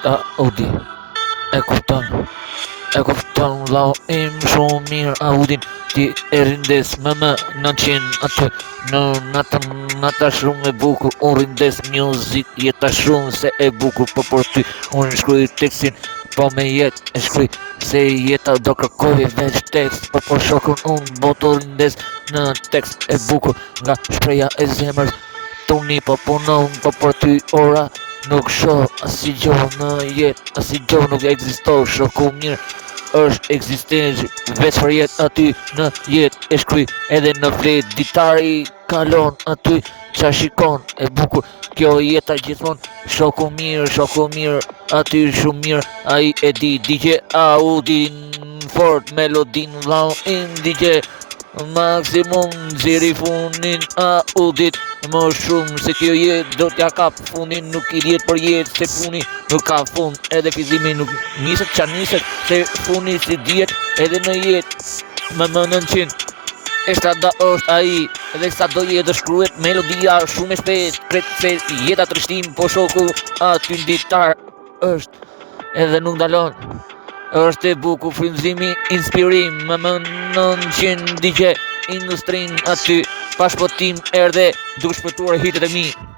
Ta Audi e kupton vlau im shumë mirë Audin ti e rindes me më 900 aty në nata shumë e bukur unë rindes music jeta shumë se e bukur po për ty unë shkruj tekstin po me jet e shkruj se jeta do kërkoj veç tekst po për shokun unë boto rindes në tekst e bukur nga shpreja e zemrës tuni po punon po për ty ora nuk shoh asnjë gjë në jetë, asnjë gjë nuk ekziston, shoku mirë është ekzistencë, veç për jetë aty në jetë e shkruj edhe në flet, ditari kalon aty qa shikon e bukur, kjo jeta gjithmonë, shoku mirë, aty shumë mirë, ai e di, DJ Audin fort melodin vlau im DJ Maksimum ziri funin Audit më shumë se kjo jetë do t'ja kap funin nuk I rjet për jetë se funi nuk ka fund edhe fizimi nuk niset qa niset se funi si djet edhe në jetë më 900 Estrada është ai edhe sa do jetë shkruhet melodia shumë e shpejt kretë se jeta trishtim po shoku aty nditar është edhe nuk dalon është e bukur frymëzimi inspirim më 900 DJ industrin aty pa shpotim erdhe duke shpëtuar hitet e mi